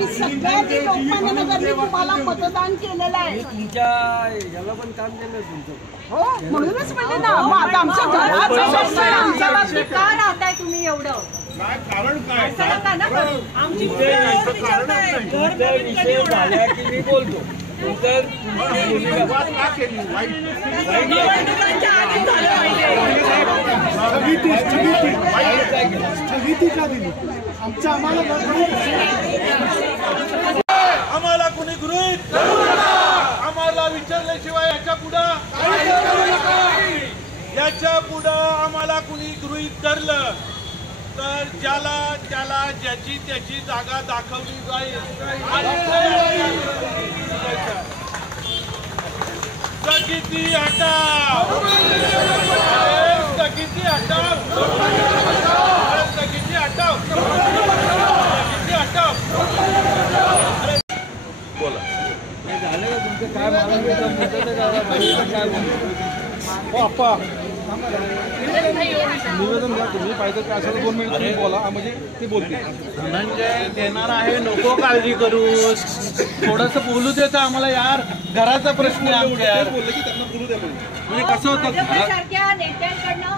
आम्ही सगळ्यांनी लोकमान्य नगरने तुम्हाला मतदान केलेलं आहे। तुमच्या याला पण काम केलं तुमचं। हो म्हणूनच म्हणजे ना आता आमच्या घरात आमच्या बाबतीत का राहताय तुम्ही एवढं? काय कारण काय? आमची विषय झाला की मी बोलतो। तर स्थगिती का दिली? आम्हाला कुणी गृहीत आम्हाला विचारल्याशिवाय याच्या पुढं आम्हाला कुणी गृहीत धरलं तर ज्याला त्याला ज्याची त्याची जागा दाखवली जाईल। स्थगिती हटाव, स्थगिती हटाव, स्थगिती हटाव, स्थगिती हटाव। बोला झालं का तुमचं काय मला काय अप्पा निवेदन द्या तुम्ही पाहिजे ते असेल 2 मिनिट तुम्ही बोला म्हणजे ते बोलतील। धनंजय देणार आहे नको काळजी करू थोडंसं बोलू देतं आम्हाला यार घराचा प्रश्न आहे आमच्या बोलले की त्यांना बोलू द्या म्हणजे कसं होतं नेत्यांकडनं